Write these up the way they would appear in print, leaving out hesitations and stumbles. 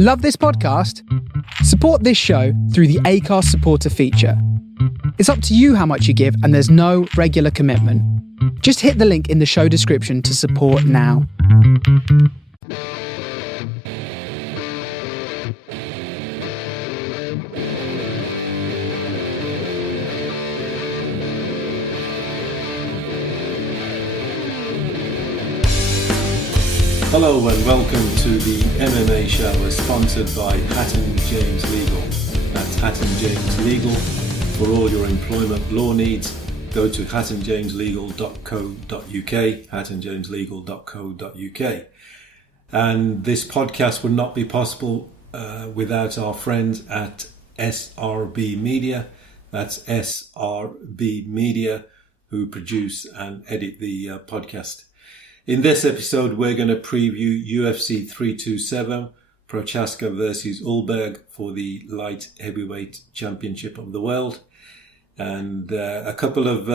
Love this podcast? Support this show through the Acast supporter feature. It's up to you how much you give, and there's no regular commitment. Just hit the link in the show description to support now. Hello and welcome to the MMA show, sponsored by Hatton James Legal. That's Hatton James Legal. For all your employment law needs, go to hattonjameslegal.co.uk, hattonjameslegal.co.uk. And this podcast would not be possible without our friends at SRB Media. That's SRB Media, who produce and edit the podcast. In this episode, we're going to preview UFC 327, Prochazka versus Ulberg for the light heavyweight championship of the world. And a couple of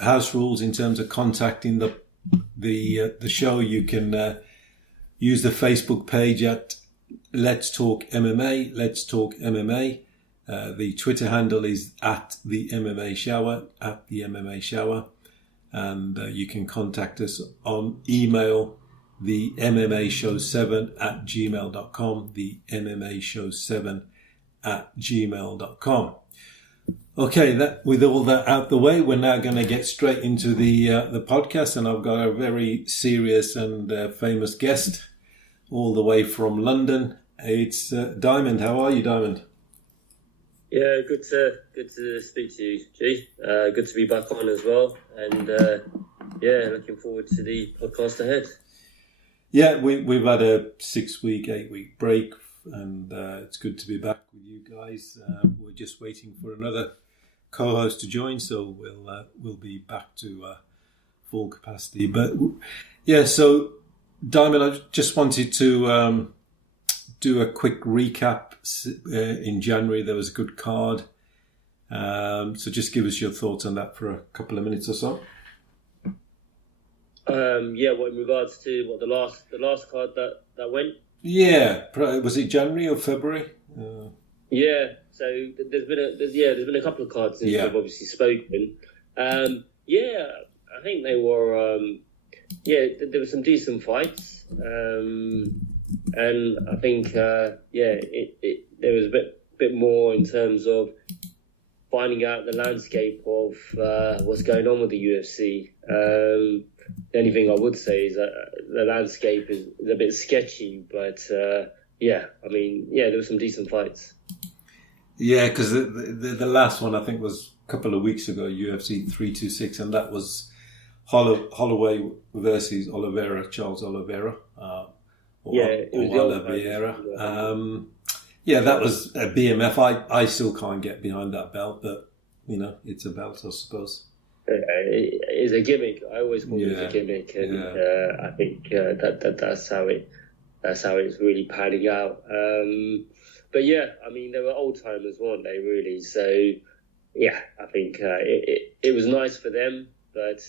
house rules in terms of contacting the show. You can use the Facebook page at Let's Talk MMA, Let's Talk MMA. The Twitter handle is at the MMA Shower, at the MMA Shower. And you can contact us on email, the MMAshow7@gmail.com, the MMAshow7@gmail.com. Okay, with all that out the way, we're now going to get straight into the podcast, and I've got a very serious and famous guest all the way from London. It's Diamond. How are you, Diamond? Yeah, good to speak to you, G. Good to be back on as well, and looking forward to the podcast ahead. Yeah, we've had a 8-week break, and it's good to be back with you guys. We're just waiting for another co-host to join, so we'll be back to full capacity. But yeah, so Diamond, I just wanted to do a quick recap. In January there was a good card, so just give us your thoughts on that for a couple of minutes or so. In regards to the last card that went? Yeah, was it January or February? Yeah, so there's been a couple of cards since we've obviously spoken. I think they were there were some decent fights. And I think, there was a bit more in terms of finding out the landscape of what's going on with the UFC. The only thing I would say is that the landscape is a bit sketchy, but there were some decent fights. Yeah, because the last one I think was a couple of weeks ago, UFC 326, and that was Holloway versus Charles Oliveira. It was Oliveira. That was a BMF. I still can't get behind that belt, but it's a belt, I suppose. It's a gimmick. I always call it a gimmick, and I think that's how it's really panning out. They were old timers, weren't they? Really. So I think it was nice for them, but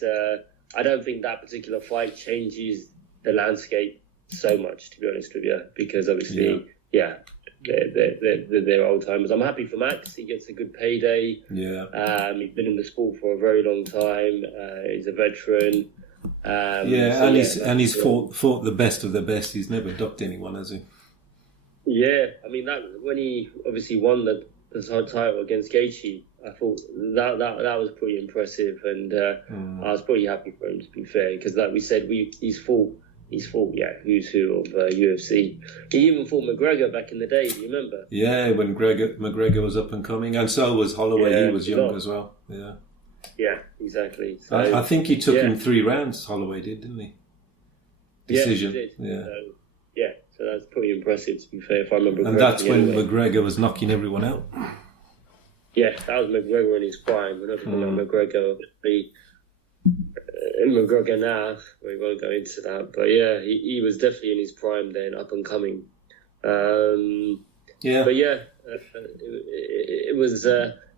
I don't think that particular fight changes the landscape so much, to be honest with you, because obviously, they're old timers. I'm happy for Max. He gets a good payday. Yeah. He's been in the sport for a very long time. He's a veteran. He's fought the best of the best. He's never ducked anyone, has he? Yeah, I mean that when he obviously won the title against Gaethje, I thought that was pretty impressive, and I was pretty happy for him, to be fair, because like we said, he's fought, who's who of UFC. He even fought McGregor back in the day, do you remember? Yeah, when McGregor was up and coming, and so was Holloway. He was young as well. Yeah. Yeah, exactly. So, I think he took him 3 rounds, Holloway didn't he? Decision. Yeah, he did. So that's pretty impressive, to be fair, if I remember correctly. And that's when McGregor was knocking everyone out. Yeah, that was McGregor in his prime. I don't remember McGregor. McGregor now, we won't go into that, but he was definitely in his prime then, up and coming. It was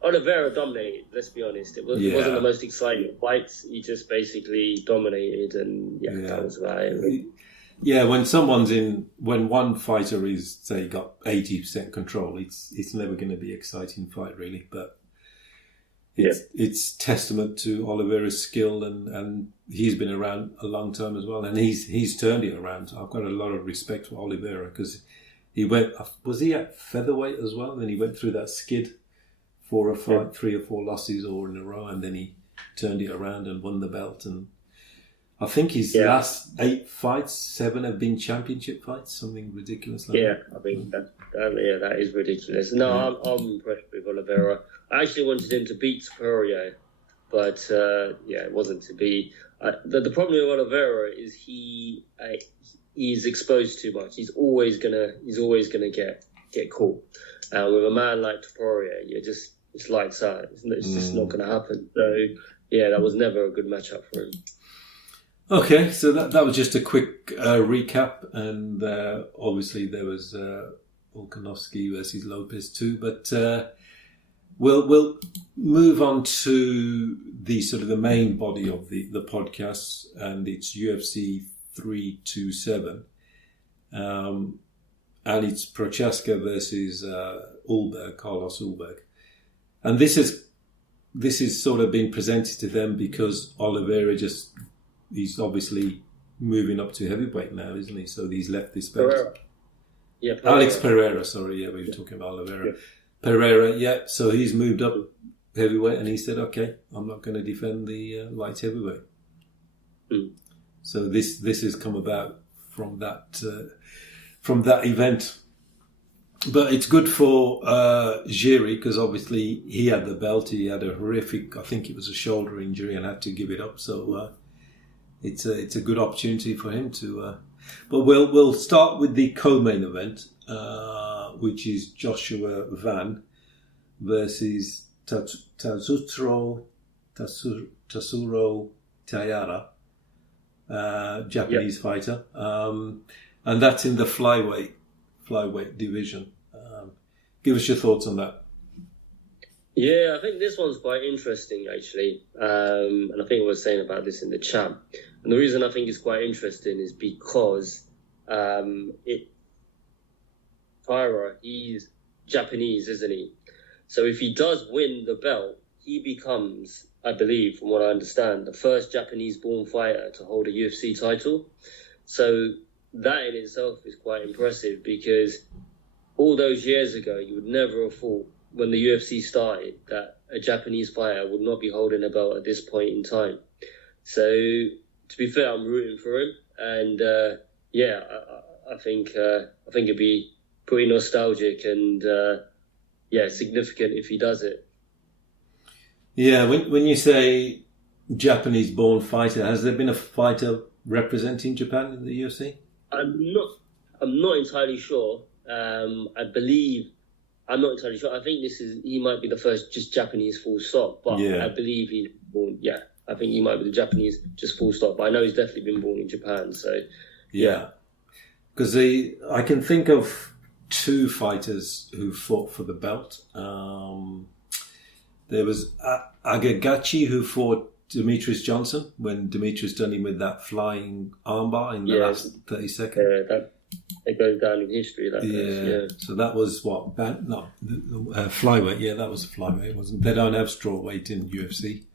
Oliveira dominated. Let's be honest, it wasn't the most exciting fights. He just basically dominated, and that was about it. Yeah, when one fighter is, say, got 80% control, it's never going to be an exciting fight, really. But it's testament to Oliveira's skill, and he's been around a long time as well, and he's turned it around. I've got a lot of respect for Oliveira because he was he at featherweight as well? And then he went through that skid, 3 or 4 losses all in a row, and then he turned it around and won the belt. And I think his last 8 fights, 7 have been championship fights, something ridiculous like that. I think that is ridiculous. No, I'm impressed with Oliveira. I actually wanted him to beat Poirier, but it wasn't to be. The problem with Oliveira is he's exposed too much. He's always gonna get caught. With a man like Poirier, it's lights out. It's just not gonna happen. So that was never a good matchup for him. Okay, so that was just a quick recap, and obviously there was Volkanovski versus Lopez too, but we'll move on to the sort of the main body of the podcast, and it's UFC 327, and it's Prochazka versus Carlos Ulberg, and this is sort of been presented to them because Oliveira he's obviously moving up to heavyweight now, isn't he? So he's left this belt. Pereira. Alex Pereira, sorry, we were talking about Oliveira. Yeah. Pereira, so he's moved up heavyweight, and he said, okay, I'm not going to defend the light heavyweight. So this has come about from that event. But it's good for Jiri, because obviously he had the belt, he had a horrific, I think it was a shoulder injury, and had to give it up. So it's a good opportunity for him to. But we'll start with the co-main event, which is Joshua Van versus Tatsuro Taira, Japanese fighter, and that's in the flyweight division. Give us your thoughts on that. Yeah, I think this one's quite interesting, actually. And I think I was saying about this in the chat. And the reason I think it's quite interesting is because Taira, he's Japanese, isn't he? So if he does win the belt, he becomes, I believe, from what I understand, the first Japanese-born fighter to hold a UFC title. So that in itself is quite impressive, because all those years ago, you would never have thought, when the UFC started, that a Japanese fighter would not be holding a belt at this point in time. So, to be fair, I'm rooting for him, and I think it'd be pretty nostalgic and significant if he does it. Yeah, when you say Japanese-born fighter, has there been a fighter representing Japan in the UFC? I'm not entirely sure. I'm not entirely sure. I think he might be the first just Japanese full stop, but I believe he's born. Yeah, I think he might be the Japanese just full stop, but I know he's definitely been born in Japan. So yeah, because I can think of 2 fighters who fought for the belt. There was Agagachi, who fought Demetrius Johnson when Demetrius done him with that flying armbar in the last 30 seconds. Yeah, it goes down in history. So that was what? Flyweight. Yeah, that was a flyweight, wasn't it? They don't have strawweight in UFC.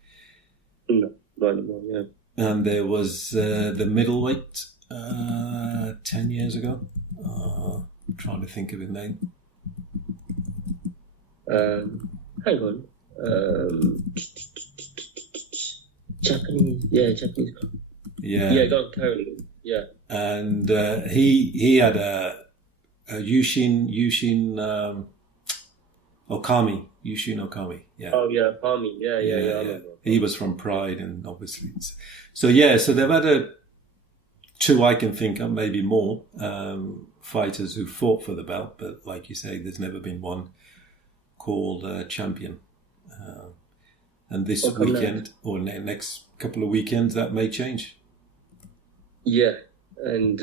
No, not anymore. Yeah. And there was the middleweight 10 years ago. I'm trying to think of his name. Hang on. Japanese. Yeah, go on, carry on. Yeah. And he had a Yushin Okami. Yeah. Oh yeah, Okami. Yeah. He was from Pride, and obviously, so they've had 2 I can think of, maybe more, fighters who fought for the belt, but like you say, there's never been one called champion. And this weekend or next couple of weekends, that may change. Yeah, and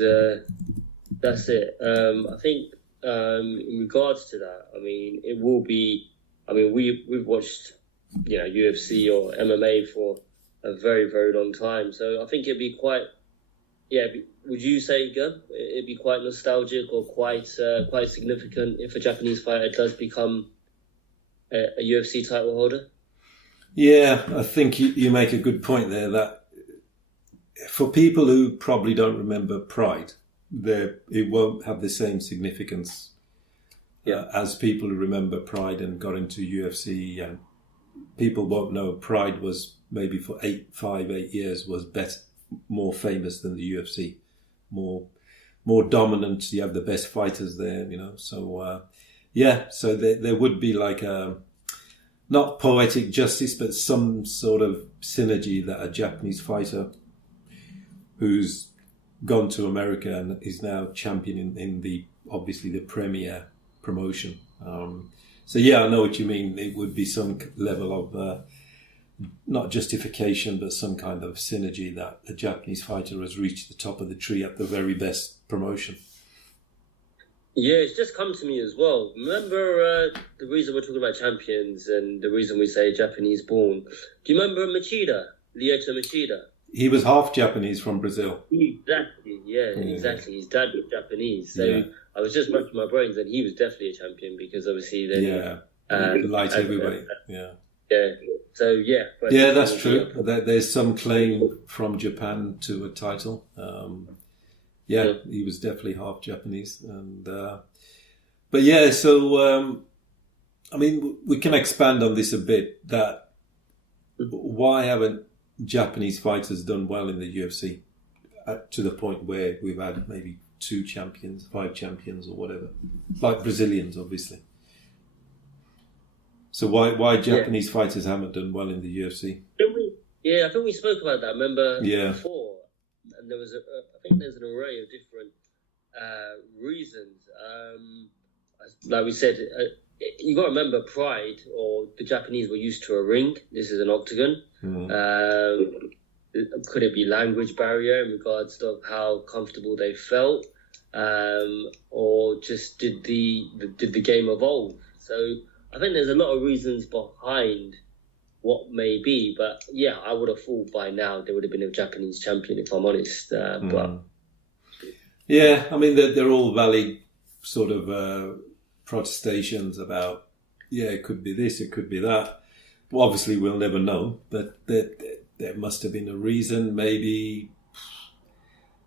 that's it. I think in regards to that, I mean, it will be. I mean, we've watched, UFC or MMA for a very, very long time, so I think it'd be quite Yeah, would you say, Gab, it'd be quite nostalgic or quite significant if a Japanese fighter does become a UFC title holder? Yeah, I think you make a good point there that for people who probably don't remember Pride, it won't have the same significance as people who remember Pride and got into UFC. And people won't know Pride was maybe for 8 years was better, more famous than the UFC, more dominant. You have the best fighters there, So so there would be like a not poetic justice, but some sort of synergy that a Japanese fighter who's gone to America and is now champion in the obviously the premier promotion. So I know what you mean. It would be some level of not justification, but some kind of synergy that a Japanese fighter has reached the top of the tree at the very best promotion. Yeah, it's just come to me as well. Remember the reason we're talking about champions and the reason we say Japanese born. Do you remember Machida, Lyoto Machida? He was half Japanese from Brazil. Exactly, exactly. His dad was Japanese. So I was just racking my brains and he was definitely a champion because obviously then... light heavyweight, Yeah. So, But that's true. There's some claim from Japan to a title. He was definitely half Japanese. And I mean, we can expand on this a bit, that why haven't Japanese fighters done well in the UFC to the point where we've had maybe 2 champions, 5 champions or whatever, like Brazilians, obviously. So why Japanese fighters haven't done well in the UFC? I think we spoke about that, remember, before. And there was I think there's an array of different reasons. Like we said, you got to remember Pride, or the Japanese were used to a ring. This is an octagon. Could it be language barrier in regards to how comfortable they felt, or just did the game evolve? So I think there's a lot of reasons behind what may be, but I would have thought by now there would have been a Japanese champion, if I'm honest. But I mean they're all valid sort of protestations about it could be this, it could be that. Well, obviously we'll never know, but there must have been a reason, maybe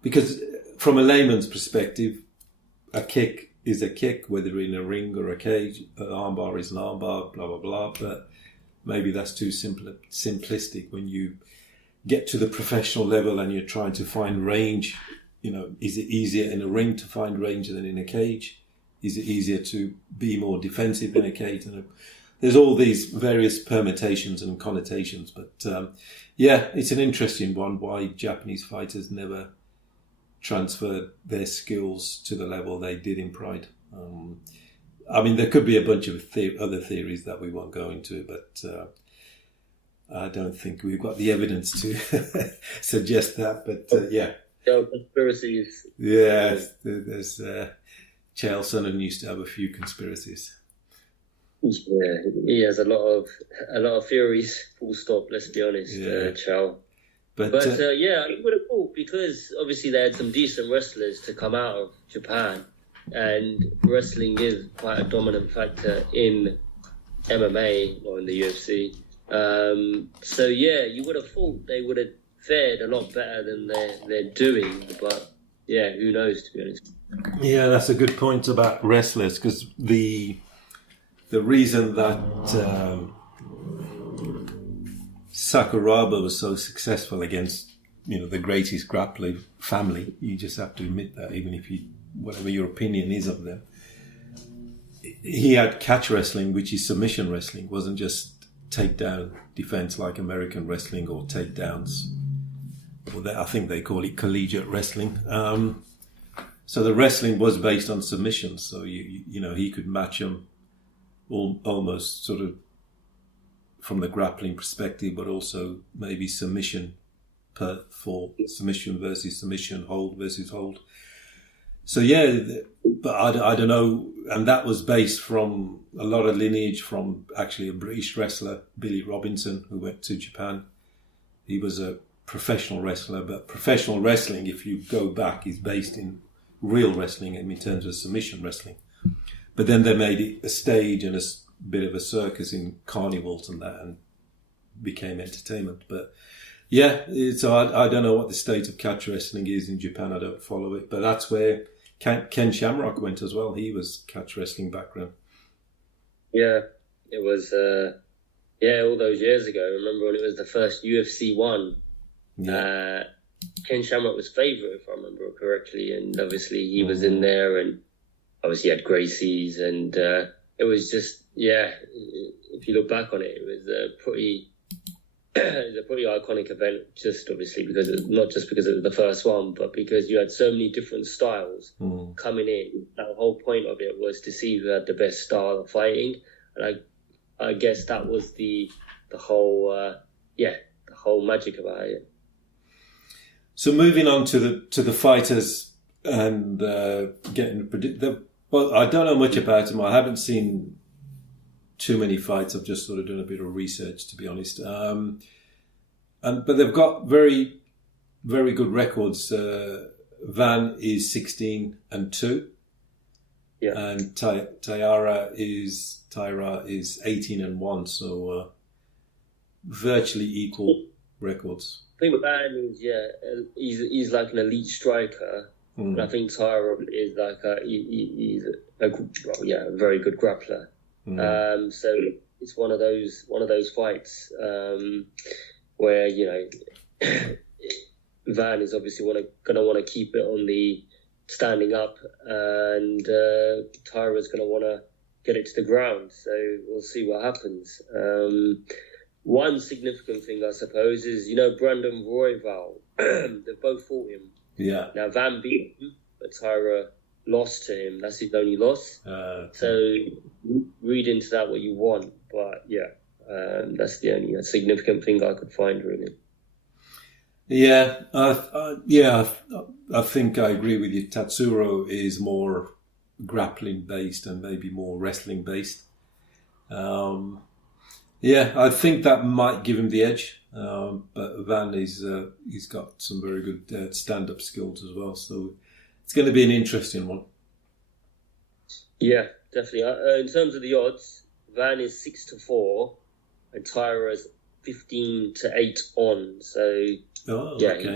because from a layman's perspective, a kick is a kick, whether in a ring or a cage. An armbar is an armbar, blah blah blah. But maybe that's too simplistic. When you get to the professional level and you're trying to find range, is it easier in a ring to find range than in a cage? Is it easier to be more defensive in a cage? There's all these various permutations and connotations. But it's an interesting one, why Japanese fighters never transferred their skills to the level they did in Pride. I mean, there could be a bunch of other theories that we won't go into, but I don't think we've got the evidence to suggest that. But conspiracies. Yeah, there's Chael Sonnen used to have a few conspiracies. Yeah, he has a lot of theories. Full stop. Let's be honest, Chael. But I would have thought, because obviously they had some decent wrestlers to come out of Japan, and wrestling is quite a dominant factor in MMA or in the UFC. You would have thought they would have fared a lot better than they're doing. But who knows, to be honest. Yeah, that's a good point about wrestlers, because the reason that Sakuraba was so successful against, the greatest grappling family, you just have to admit that, even if whatever your opinion is of them. He had catch wrestling, which is submission wrestling. It wasn't just takedown defense like American wrestling or takedowns. I think they call it collegiate wrestling. So the wrestling was based on submissions. So, he could match them almost sort of from the grappling perspective, but also maybe submission for submission versus submission, hold versus hold. So but I don't know, and that was based from a lot of lineage from actually a British wrestler, Billy Robinson, who went to Japan. He was a professional wrestler, but professional wrestling, if you go back, is based in real wrestling in terms of submission wrestling. But then they made it a stage and a bit of a circus in carnivals and that, and became entertainment. But yeah, so I don't know what the state of catch wrestling is in Japan. I don't follow it, but that's where Ken Shamrock went as well. He was catch wrestling background. Yeah, it was. All those years ago. I remember when it was the first UFC one. Yeah. Ken Shamrock was favourite, if I remember correctly, and obviously he was in there, and obviously he had Gracie's, and it was just, if you look back on it, it was a pretty iconic event, just obviously not just because it was the first one, but because you had so many different styles coming in. The whole point of it was to see who had the best style of fighting, and I guess that was the whole magic about it. So moving on to the fighters and getting well, I don't know much about them. I haven't seen too many fights. I've just sort of done a bit of research, to be honest. But they've got very, very good records. Van is 16-2. Yeah. And Taira is 18-1. So virtually equal records. I think Van is, he's like an elite striker. And I think Taira is like he's a very good grappler. So it's one of those fights where, you know, Van is obviously going to want to keep it on the standing up, and Taira's going to want to get it to the ground. So we'll see what happens. One significant thing, I suppose, is, you know, Brandon Royval. They've both fought him. Yeah. Now, Van beat him, but Taira lost to him. That's his only loss. So read into that what you want. But, that's the only significant thing I could find, really. Yeah. I think I agree with you. Tatsuro is more grappling-based and maybe more wrestling-based. I think that might give him the edge. But Van he's got some very good stand-up skills as well, so it's going to be an interesting one. Yeah, definitely. In terms of the odds, Van is 6-4, and Taira is 15-8 on. So okay.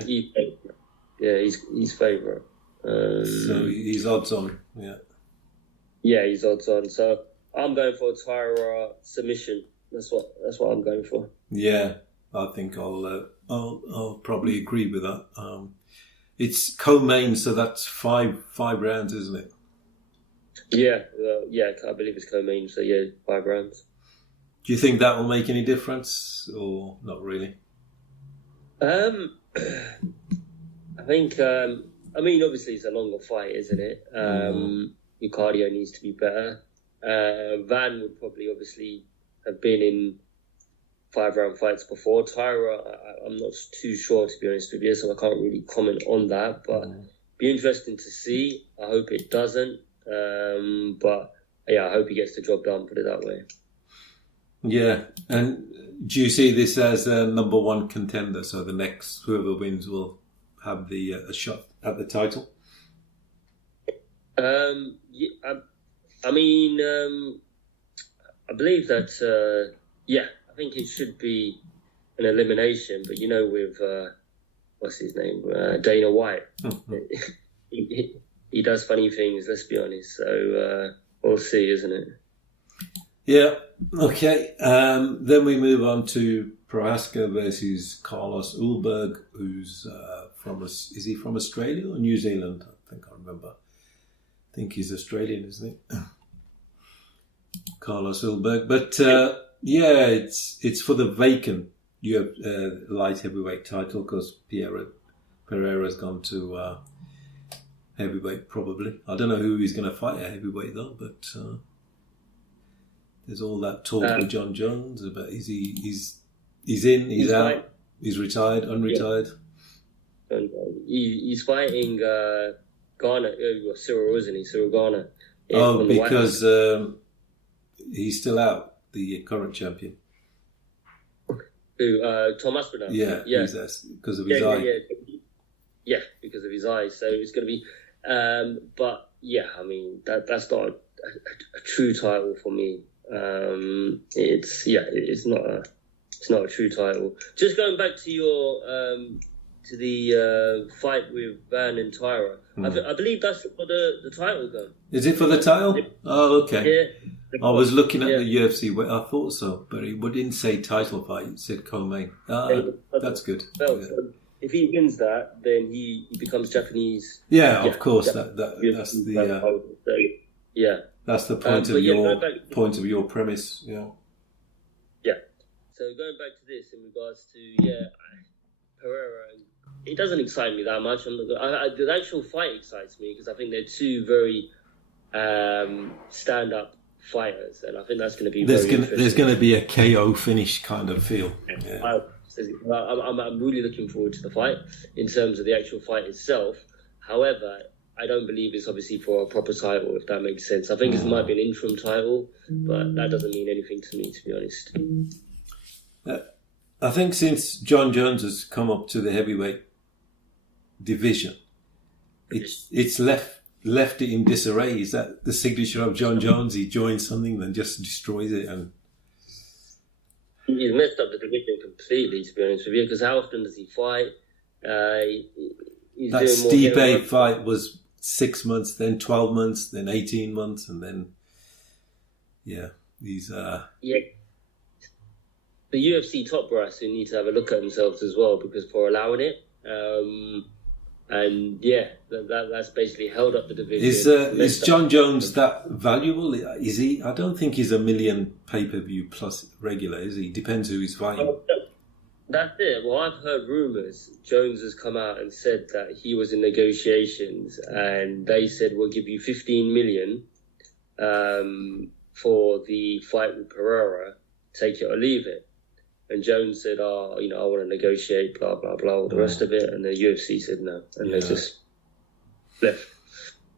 He's favourite. So he's odds on. Yeah, he's odds on. So I'm going for a Taira submission. That's what I'm going for. Yeah. I think I'll probably agree with that. It's co-main, so that's five rounds, isn't it? Yeah, I believe it's co-main, so 5 rounds. Do you think that will make any difference, or not really? I think. Obviously it's a longer fight, isn't it? Your cardio needs to be better. Van would probably obviously have been in 5-round fights before. Taira, I'm not too sure, to be honest with you, so I can't really comment on that, but be interesting to see. I hope it doesn't, but I hope he gets the job done, put it that way. Yeah, and do you see this as a number one contender, so the next whoever wins will have a shot at the title? I believe that I think it should be an elimination, but you know, with what's his name, Dana White, he does funny things. Let's be honest. So we'll see, isn't it? Yeah. Okay. Then we move on to Prochazka versus Carlos Ulberg, who's is he from Australia or New Zealand? I think I remember. I think he's Australian, isn't he? Carlos Ulberg, but. It's for the vacant light heavyweight title, because Pereira's gone to heavyweight probably. I don't know who he's going to fight at heavyweight though, but there's all that talk with John Jones about he's in, he's out, fight. He's retired, unretired. Yeah. He's fighting Ghana, Cyril, isn't he? Cyril Ghana. Yeah, because he's still out. The current champion. Who? Tom Aspinall. Yeah, because of his eye. Yeah, because of his eyes. So it's going to be, but yeah, I mean that's not a true title for me. It's not a true title. Just going back to your to the fight with Van and Tyra, I believe that's for the title though. Is it for the title? Oh, okay. Yeah. I was looking at the UFC. I thought so, but it didn't say title fight. It said co-main. That's good. Well, so if he wins that, then he becomes Japanese. Yeah, of course. That's the That's the point point of your premise. Yeah. Yeah. So going back to this in regards to Pereira, it doesn't excite me that much. The actual fight excites me because I think they're two very stand-up fighters, and I think that's going to be there's going to be a KO finish kind of feel. Yeah. I'm really looking forward to the fight in terms of the actual fight itself. However, I don't believe it's obviously for a proper title, if that makes sense. I think it might be an interim title, but that doesn't mean anything to me, to be honest. I think since John Jones has come up to the heavyweight division, it's left it in disarray. Is that the signature of John Jones? He joins something, then just destroys it, and he's messed up the division completely. To be honest with you, because how often does he fight? That Stipe fight was 6 months, then 12 months, then 18 months, and then these. The UFC top brass who need to have a look at themselves as well, because for allowing it. That's basically held up the division. Is John Jones that valuable? Is he? I don't think he's a million pay-per-view plus regular, is he? Depends who he's fighting. That's it. Well, I've heard rumours. Jones has come out and said that he was in negotiations, and they said we'll give you 15 million for the fight with Pereira. Take it or leave it. And Jones said, I want to negotiate, blah, blah, blah, all the rest of it. And the UFC said no. And they just left.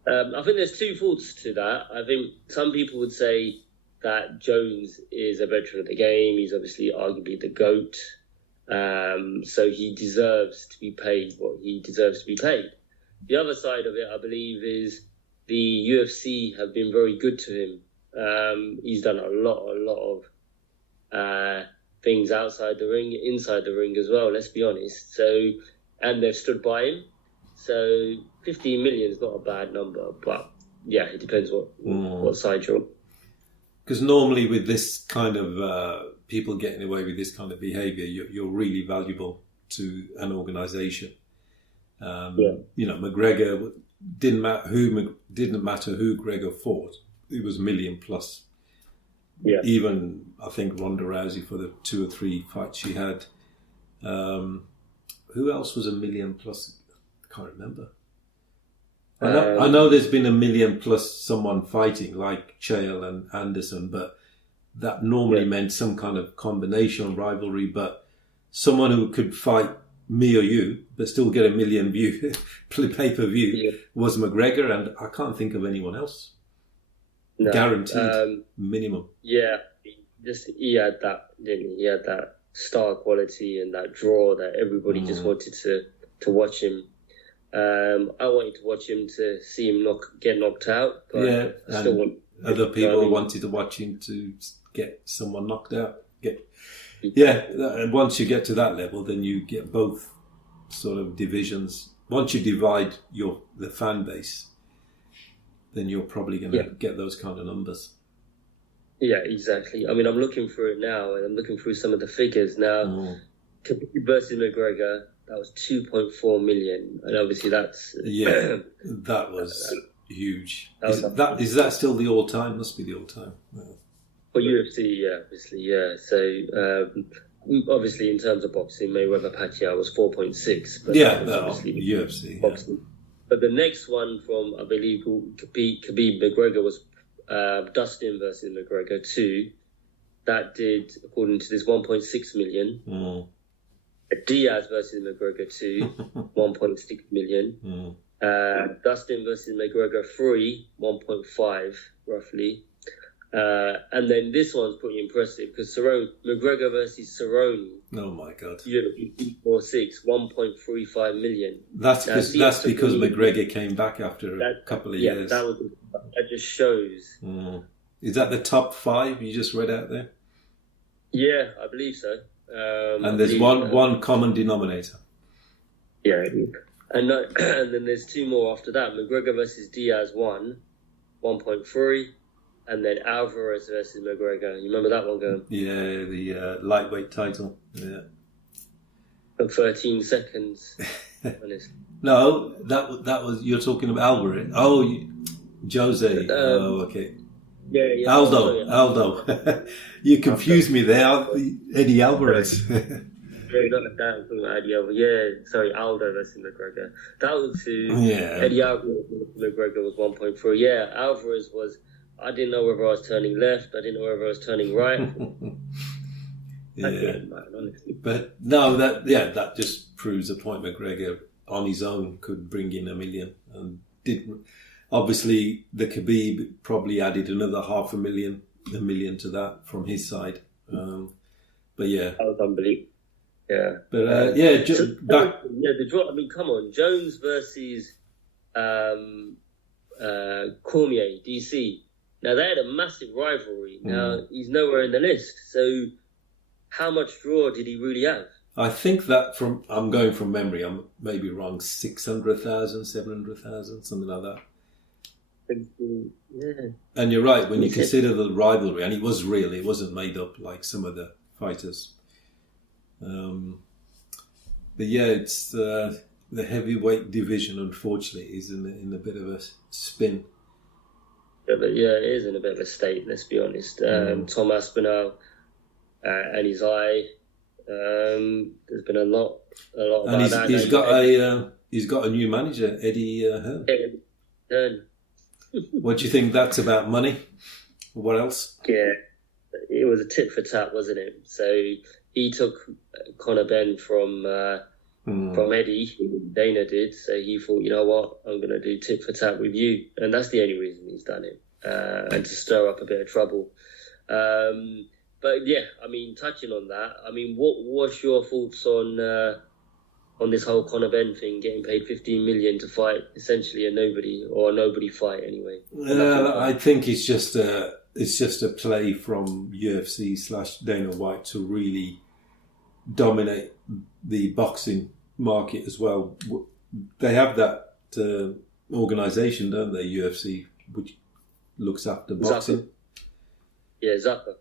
I think there's two thoughts to that. I think some people would say that Jones is a veteran of the game. He's obviously arguably the GOAT. So he deserves to be paid what he deserves to be paid. The other side of it, I believe, is the UFC have been very good to him. He's done a lot of things outside the ring, inside the ring as well, let's be honest. So, and they've stood by him. So 15 million is not a bad number, but yeah, it depends what side you're on. Because normally with this kind of people getting away with this kind of behaviour, you're really valuable to an organisation. McGregor didn't matter who Gregor fought. It was $1 million plus. Yeah. Even I think Ronda Rousey for the 2 or 3 fights she had. Who else was $1 million plus? I can't remember. I know there's been $1 million plus someone fighting like Chael and Anderson, but that normally meant some kind of combination rivalry. But someone who could fight me or you, but still get 1 million pay-per-view was McGregor, and I can't think of anyone else. No, guaranteed minimum. Yeah, he had that, didn't he? He had that star quality and that draw that everybody just wanted to watch him. I wanted to watch him to see him get knocked out. But other people wanted to watch him to get someone knocked out. And once you get to that level, then you get both sort of divisions. Once you divide the fan base, then you're probably going to get those kind of numbers. Yeah, exactly. I mean, I'm looking through it now, and I'm looking through some of the figures now. Khabib versus McGregor, that was 2.4 million, and obviously that's that was huge. Is that still the all-time? Must be the all-time. For UFC, obviously. So obviously, in terms of boxing, Mayweather Pacquiao was 4.6. But obviously UFC. Boxing. Yeah. But the next one from, I believe, Khabib McGregor was Dustin versus McGregor 2. That did, according to this, 1.6 million. Diaz versus McGregor 2, 1.6 million. Dustin versus McGregor 3, 1.5 roughly. And then this one's pretty impressive because McGregor versus Cerrone. Oh my God! UFC 4-6, 1.35 million. That's because McGregor came back after a couple of years. That just shows. Is that the top 5 you just read out there? Yeah, I believe so. And there's one common denominator. Yeah, and then there's 2 more after that. McGregor versus Diaz 1.3. And then Alvarez versus McGregor. You remember that one going? Yeah, the lightweight title. Yeah. For 13 seconds. No, that was you're talking about Alvarez. Oh, Jose. Okay. Yeah. Aldo. You confused me there. Eddie Alvarez. Aldo versus McGregor. That was 2. Yeah. Eddie Alvarez versus McGregor was 1.3. Yeah, Alvarez was. I didn't know whether I was turning left. I didn't know whether I was turning right. Yeah. But no, that just proves the point. McGregor on his own could bring in $1 million and didn't. Obviously, the Khabib probably added another $1 million to that from his side. But yeah, that was unbelievable. Yeah, but the draw. I mean, come on, Jones versus Cormier, DC. Now, they had a massive rivalry. Now, he's nowhere in the list. So, how much draw did he really have? I think that I'm going from memory, I'm maybe wrong, 600,000, 700,000, something like that. Yeah. And you're right, when you consider the rivalry, and it was real, it wasn't made up like some of the fighters. But yeah, it's the heavyweight division, unfortunately, is in a bit of a spin. Yeah, it is in a bit of a state, let's be honest. Tom Aspinall and his eye. There's been a lot about that. He's got a new manager, Eddie Hearn. Hearn. What do you think that's about? Money? What else? Yeah, it was a tit for tat, wasn't it? So he took Conor Benn from Eddie. Dana did. So he thought, you know what, I'm going to do tit for tat with you, and that's the only reason he's done it, and to stir up a bit of trouble. But yeah, I mean, touching on that, I mean, what's your thoughts on this whole Conor Benn thing, getting paid $15 million to fight essentially a nobody fight anyway? I think it's just a play from UFC / Dana White to really dominate the boxing market as well. They have that organisation, don't they? UFC, which looks after boxing. Zuffa. Yeah, Zuffa.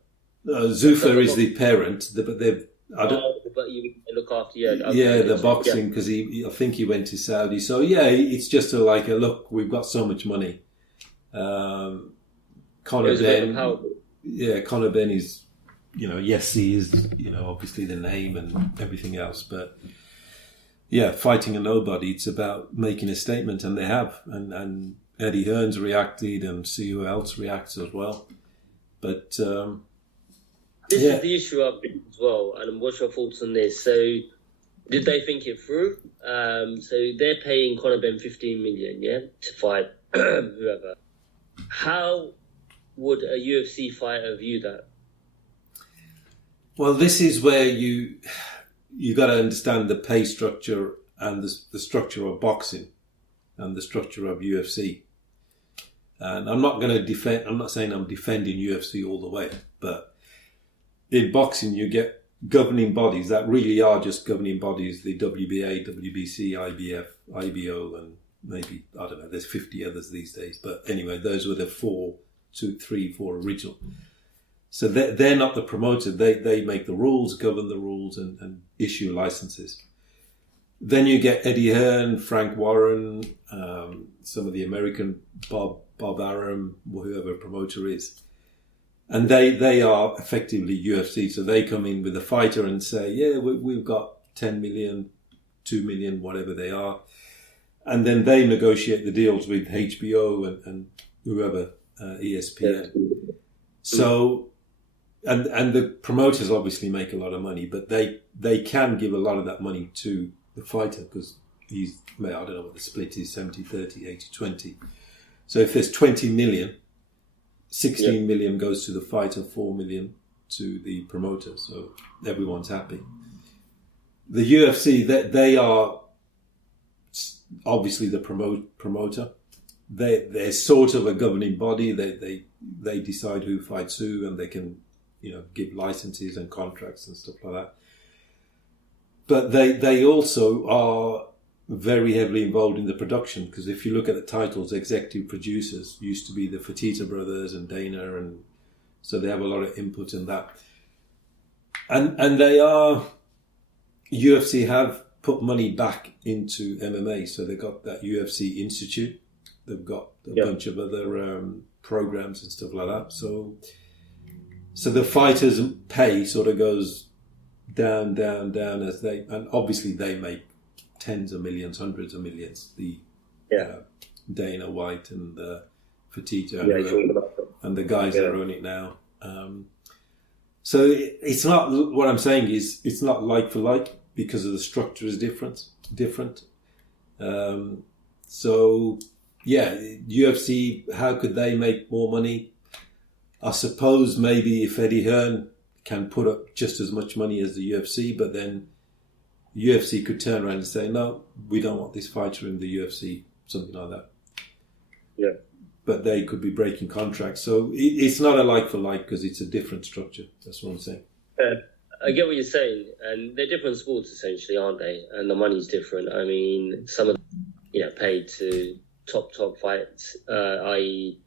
Zuffa is the parent, but they've. But you look after the boxing, because I think he went to Saudi. So yeah, it's just look, we've got so much money. Conor Benn. Yeah, Conor Benn is, yes, he is, obviously the name and everything else, but yeah, fighting a nobody. It's about making a statement, and they have, and Eddie Hearn's reacted, and see who else reacts as well. But. This is the issue I've been as well, and what's your thoughts on this? So, did they think it through? So they're paying Conor Benn $15 million, to fight whoever. How would a UFC fighter view that? Well, this is where you got to understand the pay structure and the structure of boxing and the structure of UFC. And I'm not going to defend. I'm not saying I'm defending UFC all the way, but. In boxing, you get governing bodies that really are just governing bodies, the WBA, WBC, IBF, IBO, and maybe, I don't know, there's 50 others these days. But anyway, those were the 4 original. So they're not the promoter. They make the rules, govern the rules, and issue licenses. Then you get Eddie Hearn, Frank Warren, some of the American, Bob Arum, whoever promoter is. And they are effectively UFC, so they come in with a fighter and say, yeah, we've got 10 million, 2 million, whatever they are. And then they negotiate the deals with HBO and whoever, ESPN. So, and the promoters obviously make a lot of money, but they can give a lot of that money to the fighter because he's, I don't know what the split is, 70-30, 80-20. So if there's 20 million... 16 million goes to the fighter, 4 million to the promoter. So everyone's happy. The UFC, they are obviously the promoter. They're sort of a governing body. They decide who fights who, and they can, give licenses and contracts and stuff like that. But they also are very heavily involved in the production, because if you look at the titles, executive producers used to be the Fertitta brothers and Dana, and so they have a lot of input in that. And they are, UFC have put money back into MMA, so they got that UFC Institute. They've got a bunch of other programs and stuff like that. So the fighters' pay sort of goes down as and obviously they make tens of millions, hundreds of millions. The Dana White and Fertitta and the guys that own it now. So it's not, what I'm saying is it's not like for like, because of the structure is different. So UFC, how could they make more money? I suppose maybe if Eddie Hearn can put up just as much money as the UFC, but then UFC could turn around and say, no, we don't want this fighter in the UFC, something like that. Yeah. But they could be breaking contracts. So it's not a like for like, because it's a different structure. That's what I'm saying. I get what you're saying. And they're different sports, essentially, aren't they? And the money's different. I mean, some of them, paid to top fights, i.e.,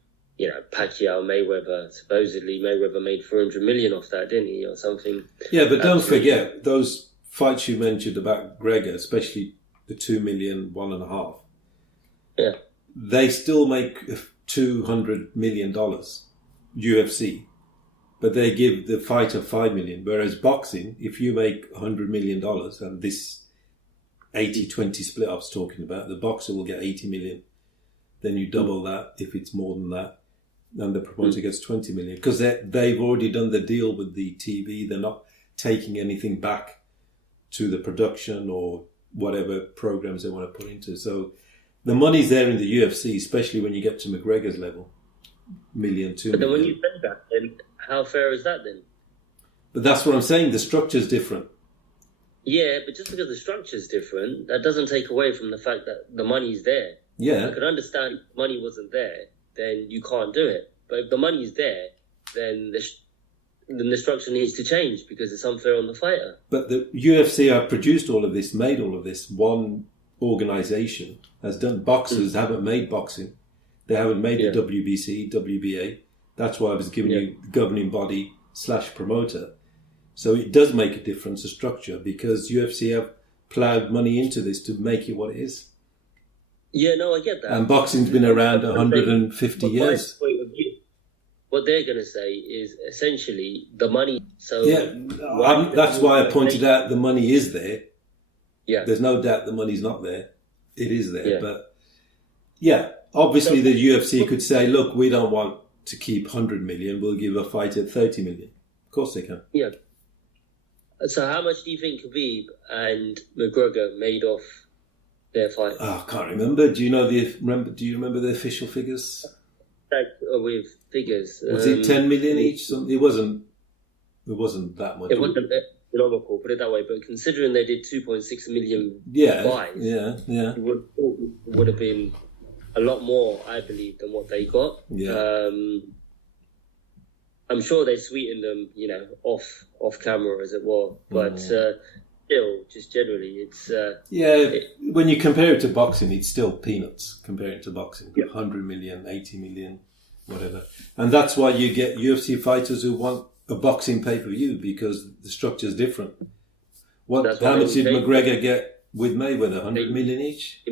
Pacquiao, Mayweather. Supposedly, Mayweather made 400 million off that, didn't he, or something? Yeah, but don't forget, those fights you mentioned about McGregor, especially the 2 million, 1.5. Yeah. They still make $200 million, UFC, but they give the fighter 5 million. Whereas boxing, if you make $100 million, and this 80-20 split I was talking about, the boxer will get 80 million. Then you double that if it's more than that, and the promoter gets 20 million, because they've already done the deal with the TV. They're not taking anything back to the production or whatever programs they want to put into. So the money's there in the UFC, especially when you get to McGregor's level, million, 2 million. But then when you say that, then how fair is that then? But that's what I'm saying. The structure's different. Yeah, but just because the structure's different, that doesn't take away from the fact that the money's there. Yeah. I could understand if money wasn't there, then you can't do it. But if the money's there, then the structure needs to change, because it's unfair on the fighter. But the UFC have produced all of this, made all of this. One organisation has done. Boxers haven't made boxing. They haven't made the WBC, WBA. That's why I was giving you the governing body / promoter. So it does make a difference, the structure, because UFC have ploughed money into this to make it what it is. Yeah, no, I get that. And boxing's been around 150 years. What they're going to say is essentially the money. So that's why I pointed out the money is there. Yeah, there's no doubt the money's not there. It is there, but obviously the UFC could say, "Look, we don't want to keep 100 million. We'll give a fighter 30 million." Of course they can. Yeah. So how much do you think Khabib and McGregor made off their fight? Oh, I can't remember. Do you remember the official figures? With figures, was it 10 million each? It wasn't that much. It wasn't economical, put it that way. But considering they did 2.6 million buys, it would have been a lot more, I believe, than what they got. Yeah. I'm sure they sweetened them, off camera, as it were. But still, just generally, it's... when you compare it to boxing, it's still peanuts compared to boxing. 100 million, 80 million, whatever. And that's why you get UFC fighters who want a boxing pay-per-view, because the structure is different. How much did McGregor get with Mayweather? 100 million each?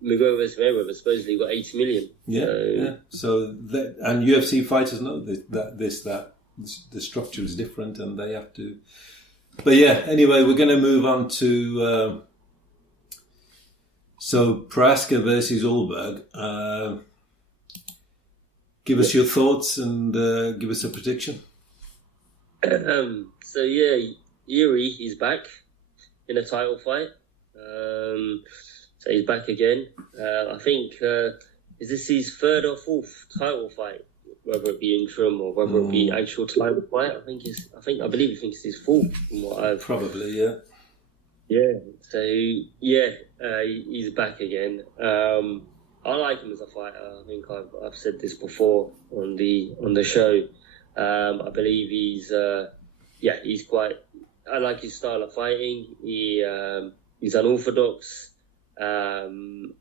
McGregor vs Mayweather supposedly got 80 million. So and UFC fighters know that the structure is different, and they have to. But anyway, we're going to move on to Prochazka versus Ulberg. Give us your thoughts and give us a prediction. Yuri, he's back in a title fight. So he's back again. I think is this his third or fourth title fight? Whether it be interim or whether it be actual title fight, I believe he thinks it's his fourth. From what I've probably, yeah. Yeah. So yeah, he's back again. I like him as a fighter. I think I've said this before on the show. I believe he's quite. I like his style of fighting. He's unorthodox, and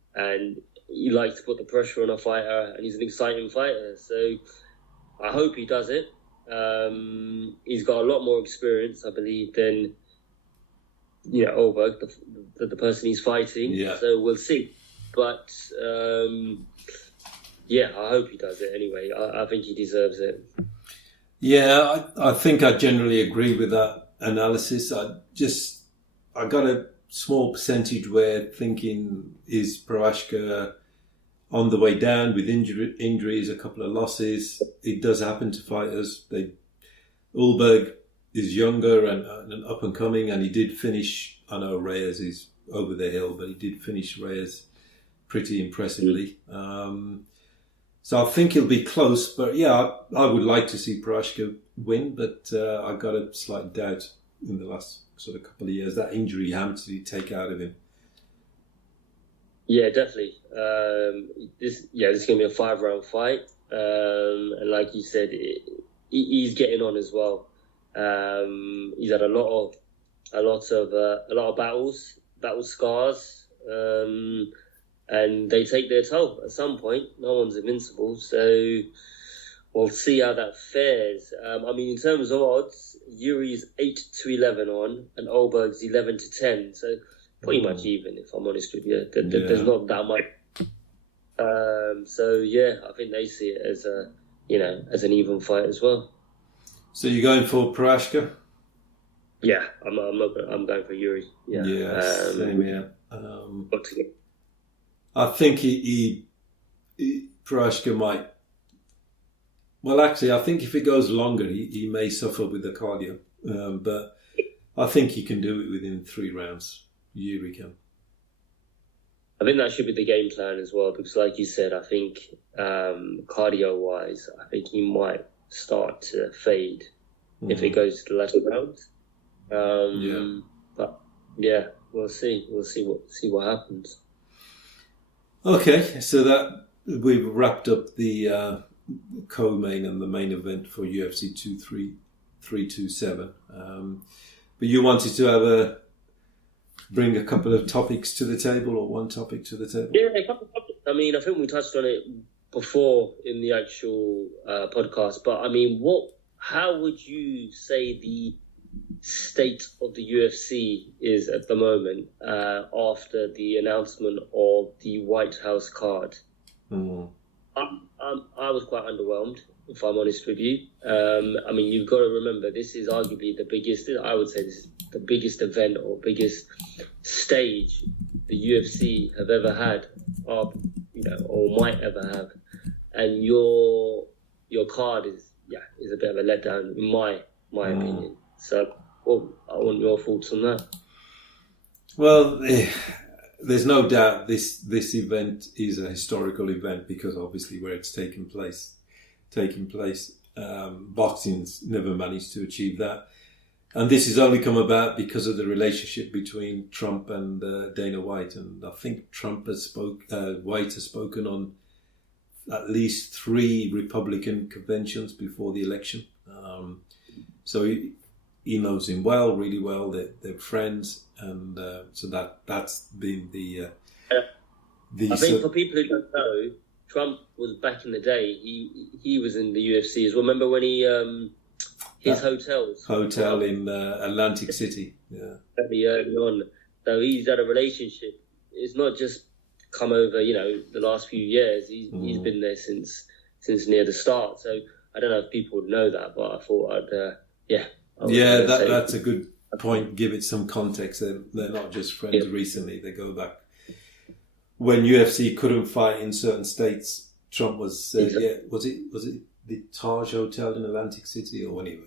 he likes to put the pressure on a fighter, and he's an exciting fighter. So I hope he does it. He's got a lot more experience, I believe, than Ulberg, the person he's fighting. Yeah. So we'll see. But I hope he does it anyway. I think he deserves it. Yeah, I think I generally agree with that analysis. I got a small percentage where thinking is Prochazka on the way down with injuries, a couple of losses. It does happen to fighters. Ulberg is younger and up and coming, and he did finish. I know Reyes is over the hill, but he did finish Reyes pretty impressively. So I think he'll be close, but yeah, I would like to see Prochazka win, but I got a slight doubt in the last sort of couple of years. That injury, how much did he take out of him? Yeah, definitely. This is going to be a 5-round fight, and like you said, he's getting on as well. He's had a lot of battle scars. And they take their toll at some point. No one's invincible, so we'll see how that fares. In terms of odds, Yuri's 8-11 on, and Ulberg's 11-10. So pretty much even, if I'm honest with you. There's not that much. I think they see it as as an even fight as well. So you're going for Prochazka? Yeah, I'm going for Yuri. Yeah, same here. I think Prochazka might. Well, actually, I think if it goes longer, he may suffer with the cardio. But I think he can do it within 3 rounds. Yuri can. I think that should be the game plan as well, because, like you said, I think cardio-wise, I think he might start to fade if it goes to the latter rounds. But yeah, we'll see. We'll see what happens. Okay, so that we've wrapped up the co-main and the main event for UFC 327. But you wanted to bring a couple of topics to the table, or one topic to the table? Yeah, a couple of topics. I think we touched on it before in the actual podcast. But how would you say the state of the UFC is at the moment after the announcement of the White House card? I was quite underwhelmed, if I'm honest with you. You've got to remember, this is arguably the biggest, I would say this is the biggest event or biggest stage the UFC have ever had, or might ever have. And your card is a bit of a letdown, in my opinion. So, I want your thoughts on that. Well, there's no doubt this event is a historical event, because obviously where it's taking place, boxing's never managed to achieve that. And this has only come about because of the relationship between Trump and Dana White. And I think White has spoken on at least 3 Republican conventions before the election. So he knows him really well. They're friends, and so that's been the. I think for people who don't know, Trump was back in the day. He was in the UFC as well. Remember when he his hotel in Atlantic City? Yeah, very early on. So he's had a relationship. It's not just come over, the last few years. He's been there since near the start. So I don't know if people would know that, but I thought that's a good point. Give it some context. They're not just friends recently. They go back when UFC couldn't fight in certain states. Trump was was it the Taj Hotel in Atlantic City or anyway?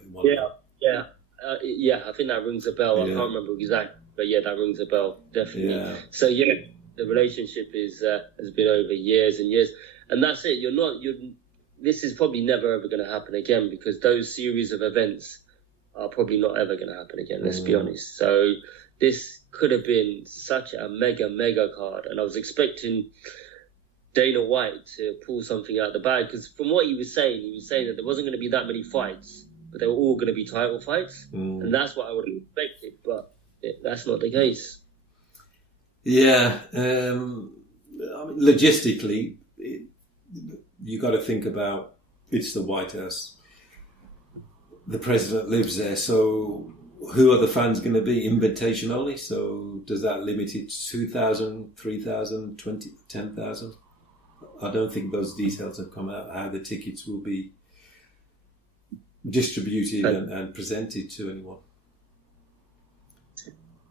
I think that rings a bell. I can't remember exactly, but that rings a bell definitely. Yeah. So the relationship has been over years and years. and that's it. This is probably never ever going to happen again, because those series of events are probably not ever going to happen again. Let's be honest. So this could have been such a mega card, and I was expecting Dana White to pull something out of the bag, because from what he was saying that there wasn't going to be that many fights, but they were all going to be title fights, and that's what I would have expected. But that's not the case. Yeah, I mean, logistically, you got to think about, it's the White House. The president lives there, so who are the fans going to be? Invitation only. So does that limit it to 2,000, 3,000, 20, 10,000? I don't think those details have come out, how the tickets will be distributed and presented to anyone.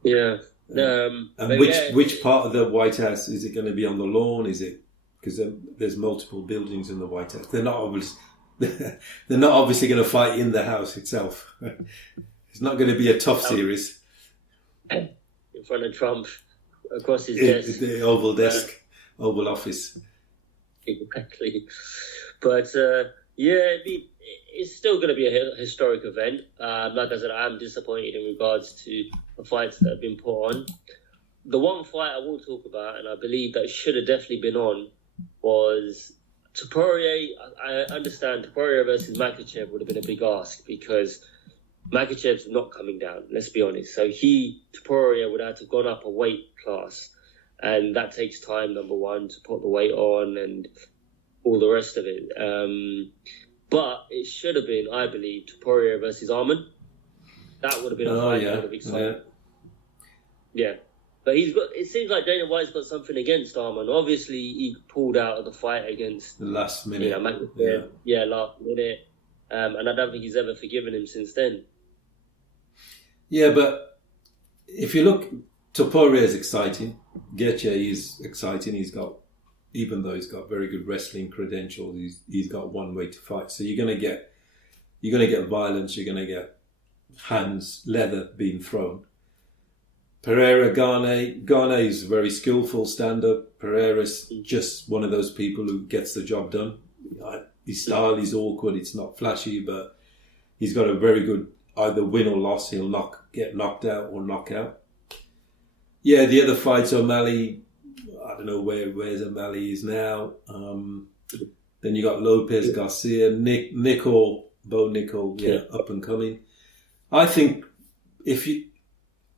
Yeah. And which part of the White House is it going to be? On the lawn? Is it, because there's multiple buildings in the White House? They're not obviously going to fight in the house itself. It's not going to be a tough series. In front of Trump, across his desk, the Oval desk, Oval Office. Exactly. But it's still going to be a historic event. Like I said, I'm disappointed in regards to the fights that have been put on. The one fight I will talk about, and I believe that should have definitely been on, was Topuria. I understand Topuria versus Makhachev would have been a big ask, because Makhachev's not coming down, let's be honest. So Topuria would have to have gone up a weight class, and that takes time, number one, to put the weight on and all the rest of it. But it should have been, I believe, Topuria versus Arman. That would have been a fight that would have excited. Yeah. But it seems like Dana White's got something against Arman. Obviously, he pulled out of the fight against the last minute. Last minute. And I don't think he's ever forgiven him since then. Yeah, but if you look, Topuria is exciting. Gaethje is exciting. Even though he's got very good wrestling credentials, he's got one way to fight. So you're gonna get violence. You're gonna get hands, leather being thrown. Pereira, Gane is very skillful stand-up. Pereira's just one of those people who gets the job done. His style is awkward. It's not flashy, but he's got a very good either win or loss. He'll get knocked out or knock out. Yeah, the other fights, O'Malley, I don't know where's O'Malley is now. Then you got Lopez Garcia, Bo Nickel, up and coming. I think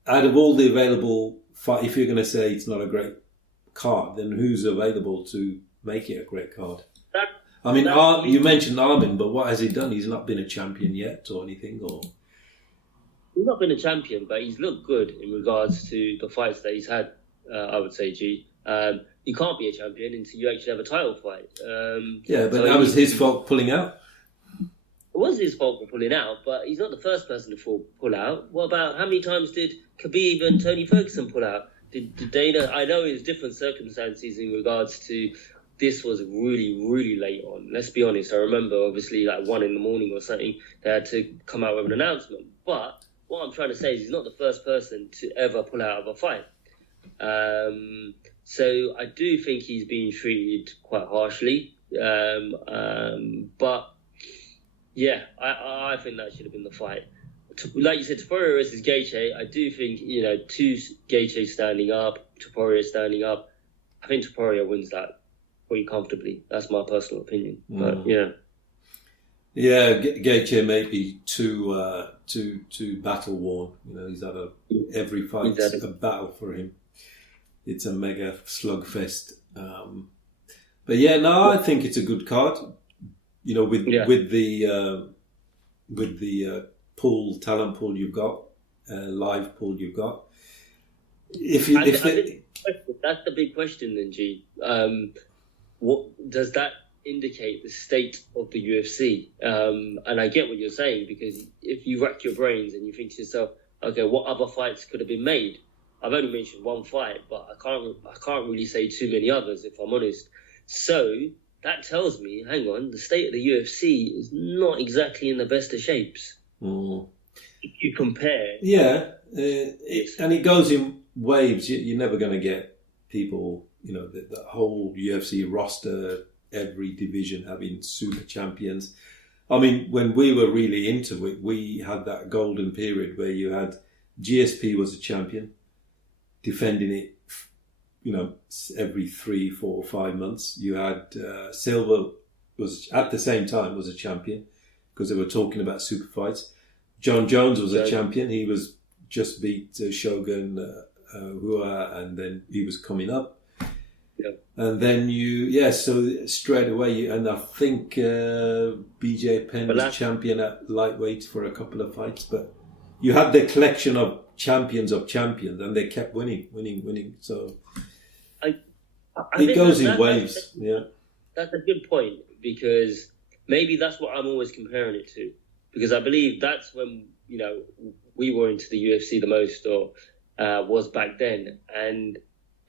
out of all the available fight, if you're going to say it's not a great card, then who's available to make it a great card? I mean, you mentioned Armin, but what has he done? He's not been a champion yet or anything, or? He's not been a champion, but he's looked good in regards to the fights that he's had, I would say, G. You can't be a champion until you actually have a title fight. But that was his fault pulling out. It was his fault for pulling out, but he's not the first person to pull out. What about, how many times did Khabib and Tony Ferguson pull out? Did Dana, I know it's different circumstances in regards to, this was really, really late on. Let's be honest. I remember, obviously, like 1 a.m. or something, they had to come out with an announcement. But what I'm trying to say is he's not the first person to ever pull out of a fight. So I do think he's being treated quite harshly. But yeah, I think that should have been the fight. Like you said, Topuria versus Gaethje, I do think, two Gaethje standing up, Topuria standing up. I think Topuria wins that pretty comfortably. That's my personal opinion. But yeah. Yeah, Gaethje may be too battle worn. He's had every fight's a battle for him. It's a mega slugfest. But yeah, no, I think it's a good card. With the talent pool you've got, live pool you've got. That's the big question then, G. What does that indicate the state of the UFC? And I get what you're saying, because if you rack your brains and you think to yourself, okay, what other fights could have been made? I've only mentioned one fight, but I can't really say too many others, if I'm honest. So that tells me, hang on, the state of the UFC is not exactly in the best of shapes. If you compare. Yeah, and it goes in waves. You're never going to get people, the whole UFC roster every division having super champions. I mean, when we were really into it, we had that golden period where you had GSP was a champion, defending it, every 3, 4, 5 months. You had Silver was at the same time was a champion because they were talking about super fights. John Jones was a champion. He was just beat Shogun Hua, and then he was coming up. Yep. And then so straight away, and I think BJ Penn was champion at lightweight for a couple of fights, but you had the collection of champions, and they kept winning. So I it goes in waves. That's a good point, because maybe that's what I'm always comparing it to, because I believe that's when we were into the UFC the most, or was back then, and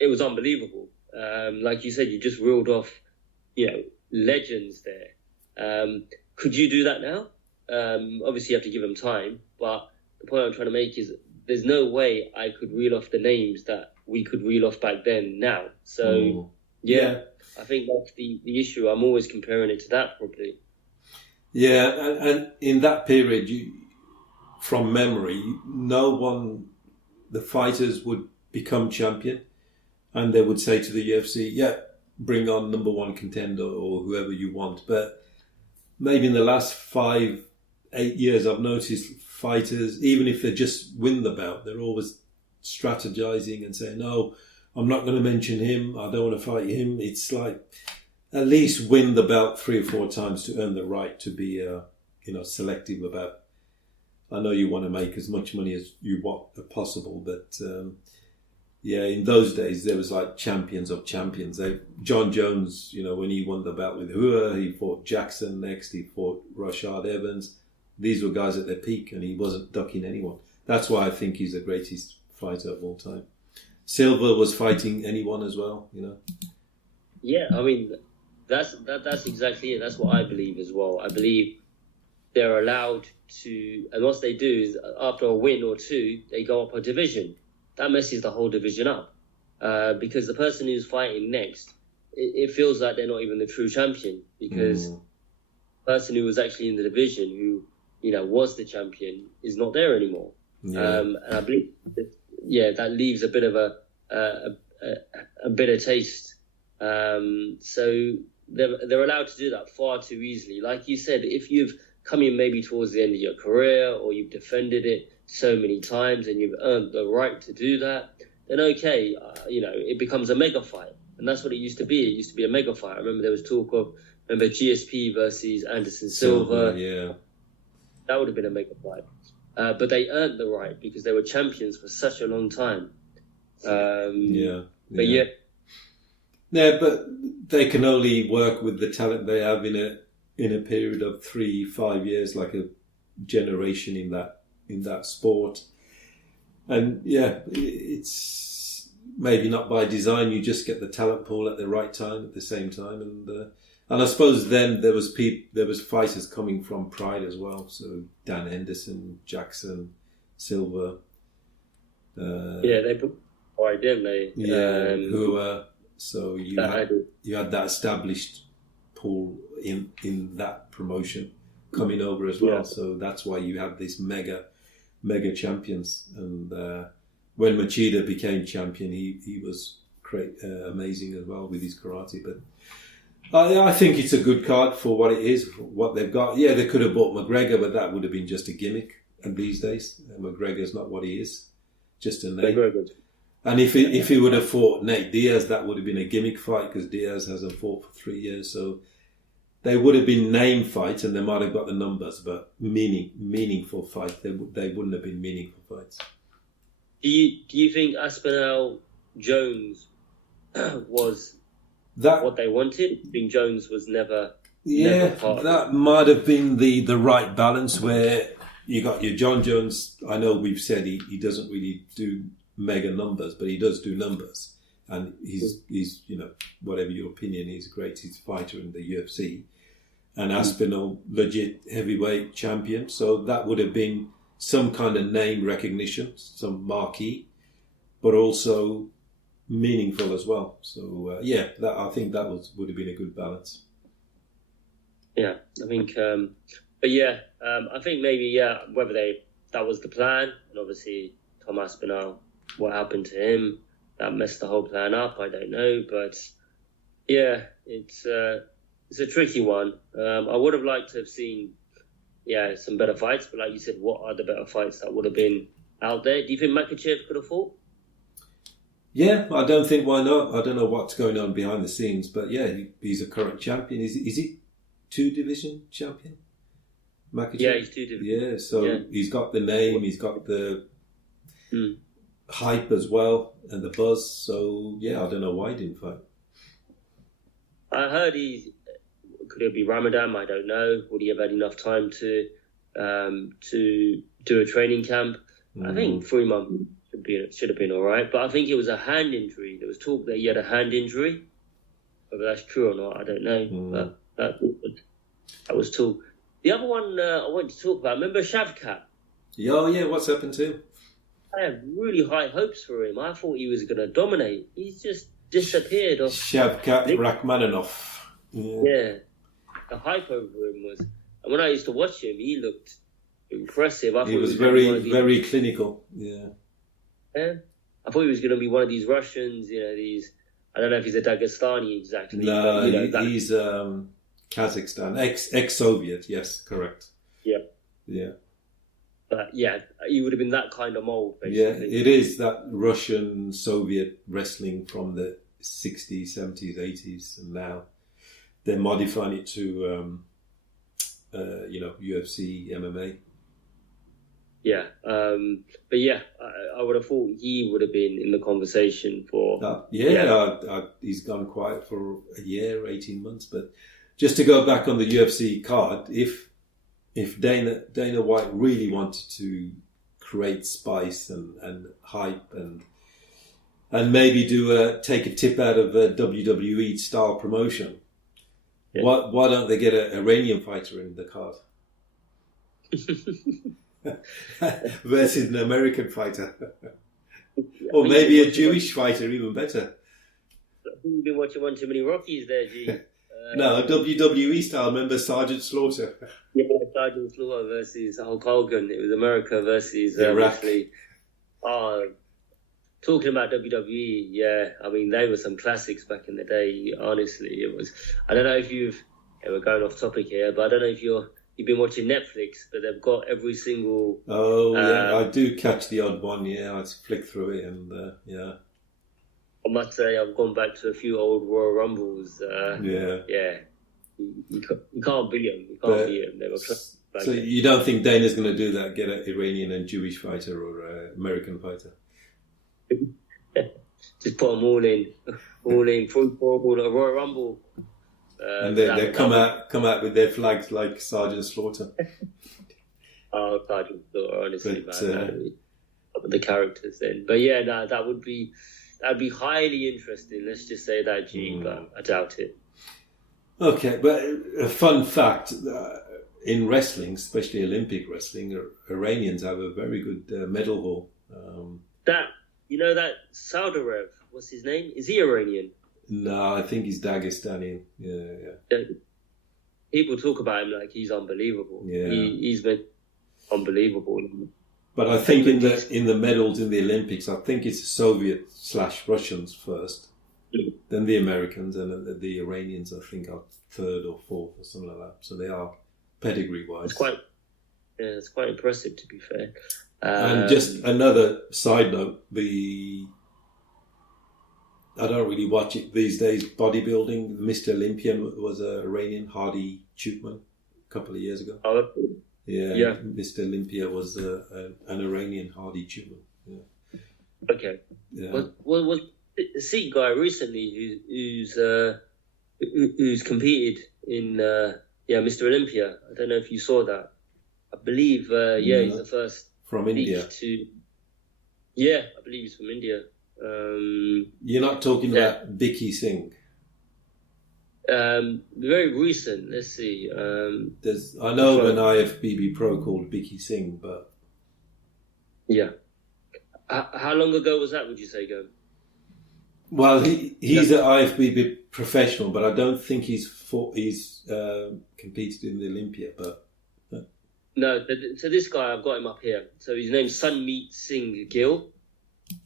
it was unbelievable. Like you said, you just reeled off, legends there. Could you do that now? Obviously, you have to give them time, but the point I'm trying to make is there's no way I could reel off the names that we could reel off back then now. So, I think that's the issue. I'm always comparing it to that, probably. Yeah, and in that period, from memory, the fighters would become champion, and they would say to the UFC, bring on number one contender or whoever you want. But maybe in the last 5-8 years, I've noticed fighters, even if they just win the bout, they're always strategizing and saying, no, I'm not going to mention him, I don't want to fight him. It's like, at least win the belt 3 or 4 times to earn the right to be selective about. I know you want to make as much money as you want possible, but in those days there was like champions of champions. John Jones, when he won the belt with Hua, he fought Jackson next, he fought Rashad Evans. These were guys at their peak, and he wasn't ducking anyone. That's why I think he's the greatest fighter of all time. Silva was fighting anyone as well, Yeah, I mean, that's exactly it. That's what I believe as well. I believe they're allowed to, and what they do is after a win or two, they go up a division. That messes the whole division up, because the person who's fighting next, it feels like they're not even the true champion, because the person who was actually in the division, who was the champion, is not there anymore. And I believe that leaves a bit of a bitter taste. So they're allowed to do that far too easily. Like you said, if you've come in maybe towards the end of your career, or you've defended it so many times and you've earned the right to do that, then okay, it becomes a mega fight. And that's what it used to be. It used to be a mega fight. I remember there was talk of, GSP versus Anderson Silva. Yeah. That would have been a mega fight. But they earned the right because they were champions for such a long time. But they can only work with the talent they have in a period of 3-5 years, like a generation in that sport. And it's maybe not by design. You just get the talent pool at the right time at the same time, and I suppose then there was fighters coming from Pride as well. So Dan Henderson, Jackson, Silva. They put Pride, didn't they? Hua. So you had that established pool in that promotion coming over as well. Yeah. So that's why you have these mega champions. And when Machida became champion, he was amazing as well with his karate. But I think it's a good card for what it is, what they've got. Yeah, they could have bought McGregor, but that would have been just a gimmick. And these days, McGregor's not what he is, just a name. McGregor. And if he would have fought Nate Diaz, that would have been a gimmick fight, because Diaz hasn't fought for 3 years. So they would have been name fights, and they might have got the numbers, but meaningful fights. They wouldn't have been meaningful fights. Do you think Aspinall Jones was what they wanted? I think Jones was never. Yeah, that might have been the right balance, where you got your John Jones. I know we've said he doesn't really do mega numbers, but he does do numbers, and he's whatever your opinion, he's the greatest fighter in the UFC. And Aspinall, legit heavyweight champion, so that would have been some kind of name recognition, some marquee, but also meaningful as well. So I think that would have been a good balance. Yeah, I think, I think maybe, whether that was the plan, and obviously Tom Aspinall, what happened to him, that messed the whole plan up, I don't know, but yeah, it's a tricky one. I would have liked to have seen, some better fights, but like you said, what are the better fights that would have been out there? Do you think Makhachev could have fought? Yeah, I don't think why not. I don't know what's going on behind the scenes, but yeah, he's a current champion. Is he 2-division champion? Makhachev? Yeah, he's 2-division. Yeah, so he's got the name, he's got the hype as well, and the buzz. So yeah, I don't know why he didn't fight. I heard could it be Ramadan? I don't know. Would he have had enough time to do a training camp? I think 3 months should have been all right. But I think it was a hand injury. There was talk that he had a hand injury. Whether that's true or not, I don't know. But that was talk. The other one I wanted to talk about, remember Shavkat? Oh yeah, what's happened to him? I had really high hopes for him. I thought he was going to dominate. He's just disappeared. Shavkat Rakhmonov. Yeah. The hype over him was... And when I used to watch him, he looked impressive. He was very clinical. Yeah. I thought he was going to be one of these Russians, these... I don't know if he's a Dagestani exactly. No, but, he's Kazakhstan. Ex-Soviet, yes, correct. Yeah. But yeah, he would have been that kind of mold, basically. Yeah, it is that Russian Soviet wrestling from the 60s, 70s, 80s, and now they're modifying it to, UFC, MMA. Yeah, but yeah, I would have thought he would have been in the conversation for... He's gone quiet for a year, 18 months. But just to go back on the UFC card, if Dana White really wanted to create spice and hype and maybe take a tip out of a WWE style promotion, why don't they get an Iranian fighter in the card? Versus an American fighter. Or maybe a Jewish fighter, even better. You've been watching one too many Rockies there, G. No, WWE style, remember Sergeant Slaughter? Yeah, Sergeant Slaughter versus Hulk Hogan. It was America versus Iraq. Talking about WWE, yeah, I mean, they were some classics back in the day, honestly. It was, I don't know if we're going off topic here, but I don't know if you've been watching Netflix, but they've got every single... Oh, yeah, I do catch the odd one, yeah. I flick through it and, I must say I've gone back to a few old Royal Rumbles. You can't beat them. You can't beat them. They were so you don't think Dana's going to do that, get an Iranian and Jewish fighter or an American fighter? Just put them all in, for a Royal Rumble. And they come out with their flags like Sergeant Slaughter. Oh, Sergeant Slaughter, honestly, man. The characters then. But yeah, that'd be highly interesting. Let's just say that, G, but I doubt it. Okay, but a fun fact, in wrestling, especially Olympic wrestling, Iranians have a very good medal haul. That Saudarev, what's his name? Is he Iranian? No, I think he's Dagestani. Yeah. People talk about him like he's unbelievable. Yeah. He's been unbelievable. But I think in the medals in the Olympics, I think it's Soviet/Russians first, then the Americans, and the Iranians, I think, are third or fourth or something like that. So they are pedigree-wise. It's quite impressive, to be fair. And just another side note, I don't really watch it these days, bodybuilding. Mr. Olympian was an Iranian, Hardy Chupman, a couple of years ago. Oh, yeah. Mr. Olympia was an Iranian, Hardy Chupman. Yeah. Okay. Yeah. Was the Sikh guy recently who's competed in Mr. Olympia? I don't know if you saw that. I believe he's the first from India. I believe he's from India. You're not talking about Vicky Singh? Very recent. Let's see. I know an IFBB pro called Vicky Singh, but yeah. How long ago was that? Would you say, Go? Well, he's an IFBB professional, but I don't think he's competed in the Olympia. But no, so this guy, I've got him up here. So his name's Sunmeet Singh Gill,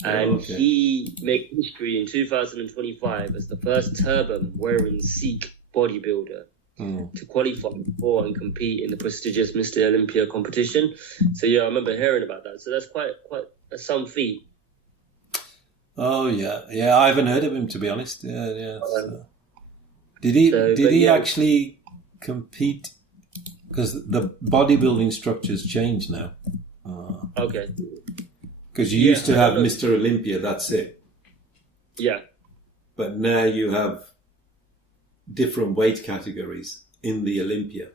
and he made history in 2025 as the first turban-wearing Sikh bodybuilder to qualify for and compete in the prestigious Mr. Olympia competition. So yeah, I remember hearing about that. So that's quite some feat. Oh yeah. I haven't heard of him, to be honest. Yeah. Did he actually compete? Because the bodybuilding structure's changed now. Okay. Because you used to have Mr. Olympia. That's it. Yeah. But now you have different weight categories in the Olympia.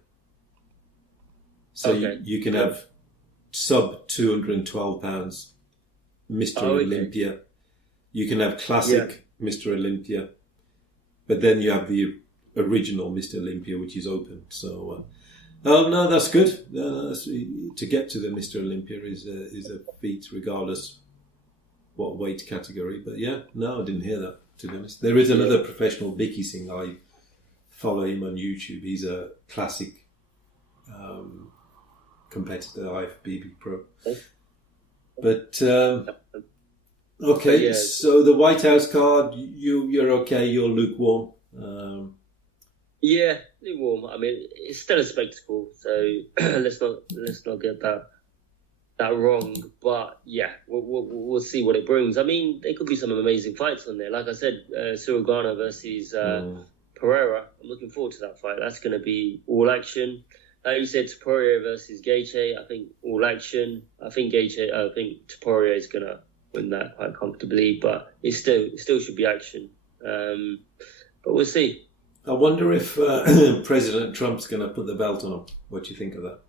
So you can have sub 212 pounds Mr. Olympia. You can have classic Mr. Olympia. But then you have the original Mr. Olympia, which is open. So, no, that's good. To get to the Mr. Olympia is a feat, regardless what weight category. But yeah, no, I didn't hear that, to be honest. There is another professional, Vicky Singh. I follow him on YouTube. He's a classic competitor, IFBB pro. But okay, so the White House card, you're okay. You're lukewarm. Yeah, lukewarm. I mean, it's still a spectacle, so let's not get that wrong. But yeah, we'll see what it brings. I mean, there could be some amazing fights on there. Like I said, Cyril Garner versus Pereira. I'm looking forward to that fight. That's going to be all action. Like you said, Topuria versus Gaethje. I think all action. I think Topuria is going to win that quite comfortably, but it still should be action. But we'll see. I wonder if President Trump's going to put the belt on him. What do you think of that?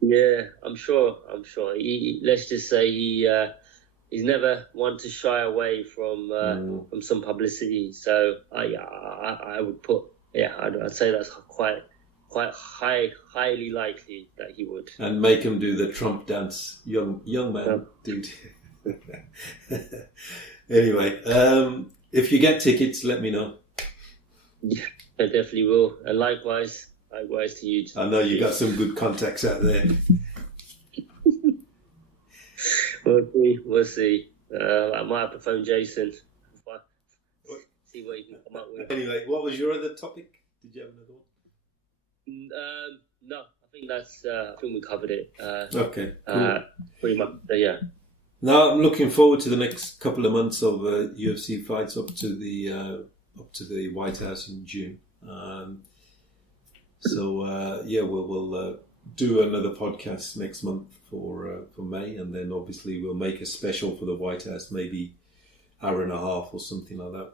Yeah, I'm sure. Let's just say he's never one to shy away from some publicity. So I would put I'd say that's quite highly likely that he would. And make him do the Trump dance, young man, dude. Anyway, if you get tickets, let me know. Yeah, I definitely will. And likewise to you. I know you got some good contacts out there. We'll see. I might have to phone Jason. See what he can come up with. Anyway, what was your other topic? Did you have another one? No, I think I think we covered it. Okay, cool. Pretty much, yeah. Now I'm looking forward to the next couple of months of UFC fights up to the White House in June. We'll do another podcast next month for May, and then obviously we'll make a special for the White House, maybe hour and a half or something like that.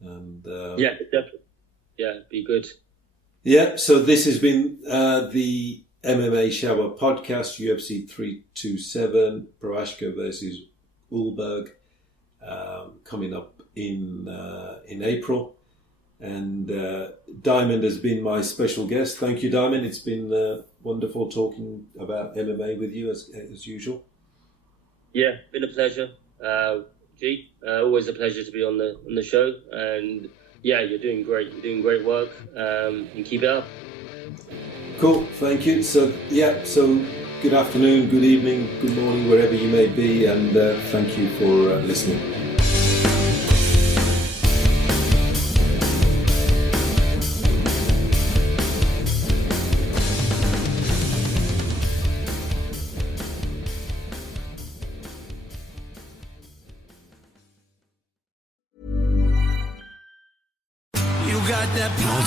And yeah, definitely. Yeah, be good. Yeah, so this has been the MMA Shower podcast, UFC 327, Prochazka versus Ulberg, coming up in April. And Diamond has been my special guest. Thank you, Diamond. It's been wonderful talking about MMA with you as usual. Yeah, been a pleasure. Always a pleasure to be on the show. And yeah, you're doing great. You're doing great work. And keep it up. Cool, thank you. So good afternoon, good evening, good morning, wherever you may be, and thank you for listening.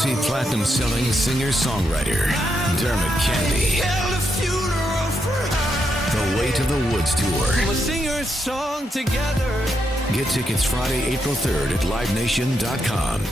Multi-platinum selling singer-songwriter Dermot Kennedy. The Way to the Woods Tour. We'll sing your song together. Get tickets Friday, April 3rd at livenation.com.